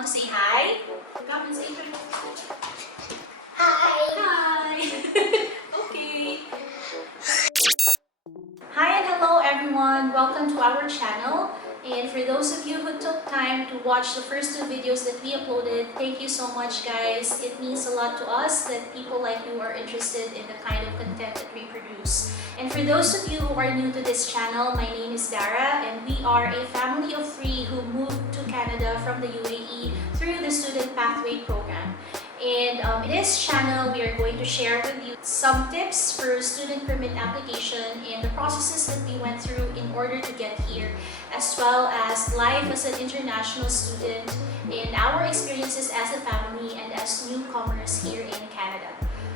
Want to say hi? Come and say hi. Hi. Hi. Okay. Hi and hello everyone. Welcome to our channel. And for those of you who took time to watch the first two videos that we uploaded, thank you so much guys. It means a lot to us that people like you are interested in the kind of content that we produce. And for those of you who are new to this channel, my name is Dara and we are a family of 3 who moved to Canada from the UAE through the Student Pathway Program. And in this channel, we are going to share with you some tips for student permit application and the processes that we went through in order to get here, as well as life as an international student and our experiences as a family and as newcomers here in Canada.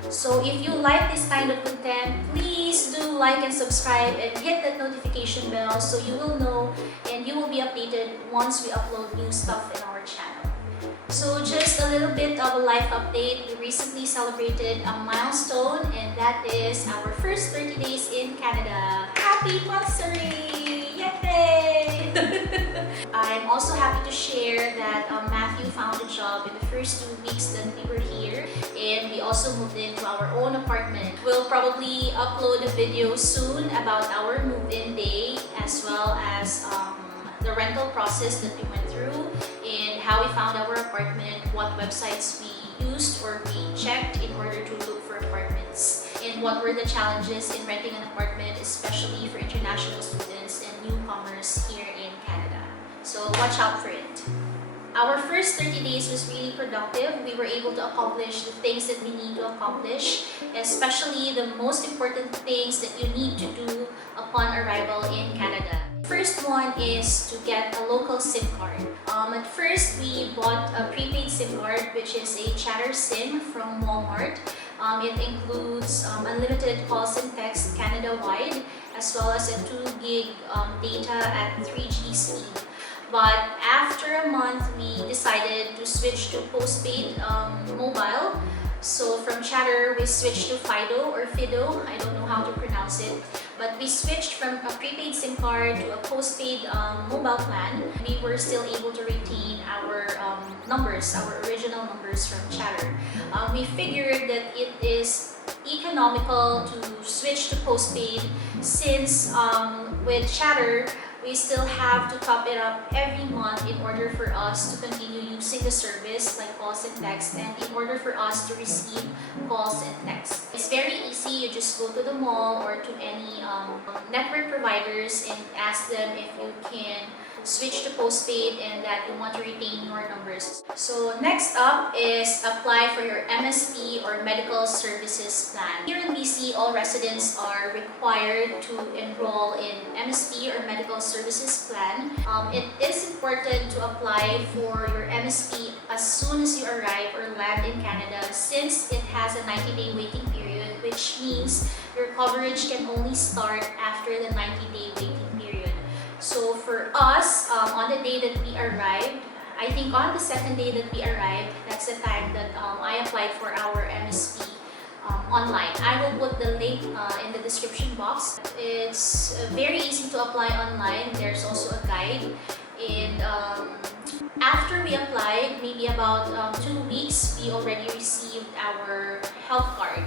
So if you like this kind of content, please do like and subscribe and hit that notification bell so you will know and you will be updated once we upload new stuff in our channel. So just a little bit of a life update. We recently celebrated a milestone and that is our first 30 days in Canada. Happy anniversary! Yay! I'm also happy to share that Matthew found a job in the first 2 weeks that we were here, and we also moved into our own apartment. We'll probably upload a video soon about our move-in day as well as the rental process that we went through and how we found our apartment, what websites we used or we checked in order to look for apartments, and what were the challenges in renting an apartment, especially for international students and newcomers here in Canada. So watch out for it. Our first 30 days was really productive. We were able to accomplish the things that we need to accomplish, especially the most important things that you need to do upon arrival in Canada. First one is to get a local SIM card. At first, we bought a prepaid SIM card, which is a chatter SIM from Walmart. It includes unlimited calls and text Canada-wide, as well as a 2 gig data at 3G speed. But after a month, we decided to switch to postpaid mobile. So from Chatter, we switched to Fido or Fido, I don't know how to pronounce it. But we switched from a prepaid SIM card to a postpaid mobile plan. We were still able to retain our numbers, our original numbers from Chatter. We figured that it is economical to switch to postpaid since with Chatter, we still have to top it up every month in order for us to continue using the service like calls and text, and in order for us to receive calls and text. It's very easy. You just go to the mall or to any network providers and ask them if you can switch to postpaid and that you want to retain your numbers. So next up is apply for your MSP or medical services plan. Here in BC, all residents are required to enroll in MSP or medical services plan. It is important to apply for your MSP as soon as you arrive or land in Canada, since it has a 90-day waiting period, which means your coverage can only start after the 90-day waiting period. So for us, on the day that we arrived, I think on the second day that we arrived, that's the time that I applied for our MSP online. I will put the link in the description box. It's very easy to apply online. There's also a guide. And after we applied, maybe about 2 weeks, we already received our health card.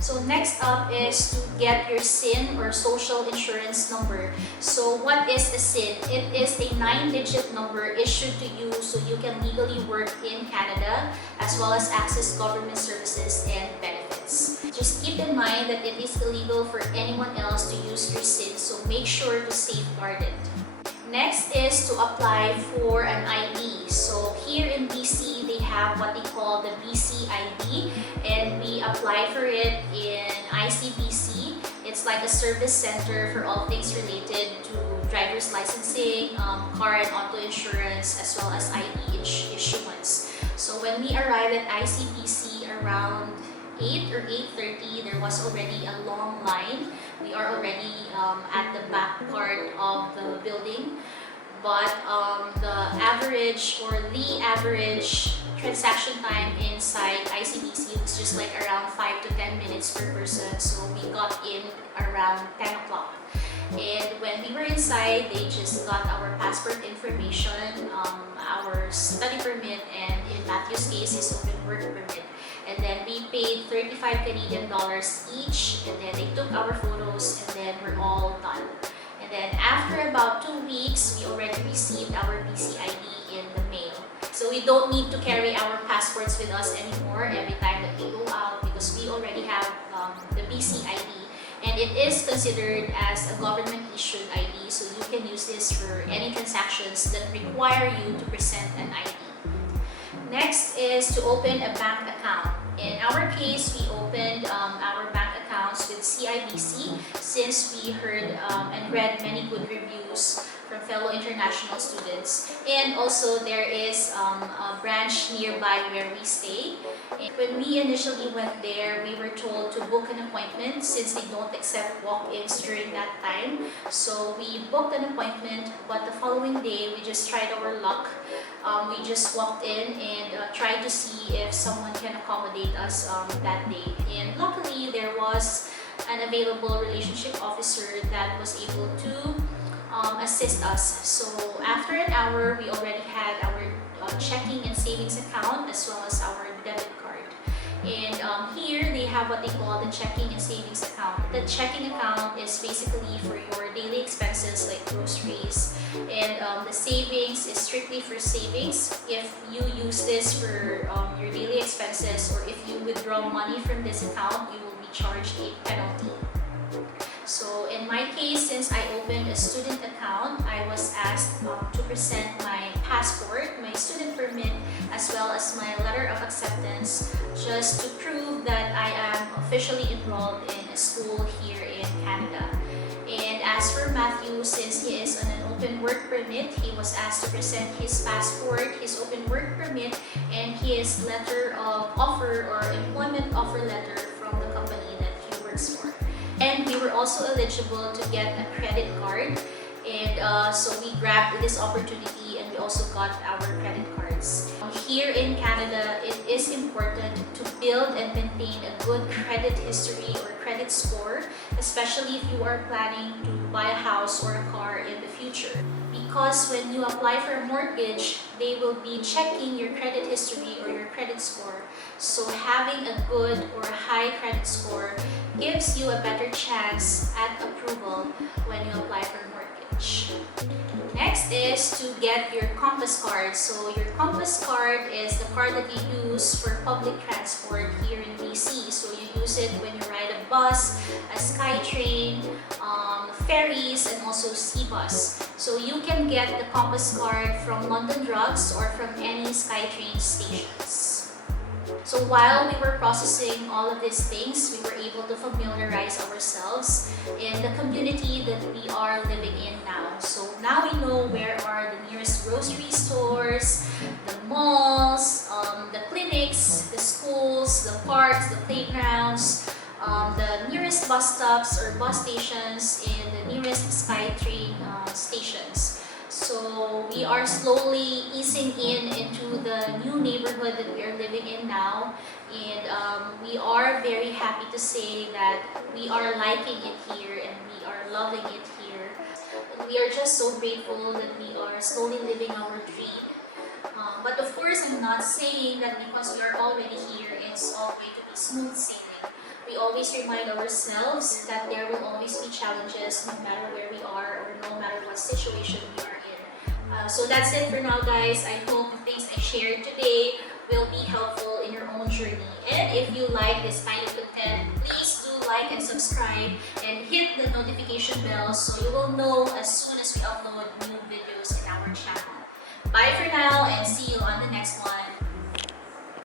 So next up is to get your SIN or social insurance number. So what is a SIN? It is a 9-digit number issued to you so you can legally work in Canada as well as access government services and benefits. Just keep in mind that it is illegal for anyone else to use your SIN, so make sure to safeguard it. Next is to apply for an ID. So here in BC, they have what they call the BC ID, and we apply for it in ICBC. It's like a service center for all things related to driver's licensing, car and auto insurance, as well as ID issuance. So when we arrived at ICBC around 8 or 8:30, there was already a long line. We are already at the back part of the building, but the average transaction time inside ICBC was just like around 5 to 10 minutes per person, so we got in around 10 o'clock. And when we were inside, they just got our passport information, our study permit, and in Matthew's case, his open work permit. And then we paid 35 Canadian dollars each, and then they took our photos, and then we're all done. And then after about 2 weeks, we already received our BCID in the mail. So we don't need to carry our passports with us anymore every time that we go out, because we already have the BCID. And it is considered as a government-issued ID, so you can use this for any transactions that require you to present an ID. Next is to open a bank account. In our case, we opened our bank accounts with CIBC since we heard and read many good reviews from fellow international students. And also there is a branch nearby where we stay. And when we initially went there, we were told to book an appointment since they don't accept walk-ins during that time. So we booked an appointment, but the following day we just tried our luck. We just walked in and tried to see if someone can accommodate us that day. And luckily there was an available relationship officer that was able to assist us. So after an hour, we already had our checking and savings account as well as our debit card. And here they have what they call the checking and savings account. The checking account is basically for your daily expenses like groceries, and the savings is strictly for savings. If you use this for your daily expenses, or if you withdraw money from this account, you will be charged a penalty. So in my case, since I opened a student account, I was asked to present my passport, my student permit, as well as my letter of acceptance, just to prove that I am officially enrolled in a school here in Canada. And as for Matthew, since he is on an open work permit, he was asked to present his passport, his open work permit, and his letter of offer or employment offer letter from the company that he works for. And we were also eligible to get a credit card, and so we grabbed this opportunity and we also got our credit cards. Here in Canada, it is important to build and maintain a good credit history or credit score, especially if you are planning to buy a house or a car in the future. Because when you apply for a mortgage, they will be checking your credit history or your credit score. So having a good or a high credit score gives you a better chance at approval when you apply for a mortgage. Next is to get your Compass card. So your Compass card is the card that you use for public transport here in BC. So you use it when you ride a bus, a SkyTrain, ferries, and also SeaBus. So you can get the Compass card from London Drugs or from any SkyTrain stations. So while we were processing all of these things, we were able to familiarize ourselves in the community that we are living in now. So now we know where are the nearest grocery stores, the malls, the clinics, the schools, the parks, the playgrounds, the nearest bus stops or bus stations, and the nearest SkyTrain stations. So we are slowly easing into the new neighborhood that we are living in now, and we are very happy to say that we are liking it here and we are loving it here. And we are just so grateful that we are slowly living our dream. But of course, I'm not saying that because we are already here, it's all going to be smooth sailing. We always remind ourselves that there will always be challenges no matter where we are or no matter what situation we are in. So that's it for now, guys. I hope the things I shared today will be helpful in your own journey. And if you like this kind of content, please do like and subscribe and hit the notification bell so you will know as soon as we upload new videos in our channel. Bye for now and see you on the next one.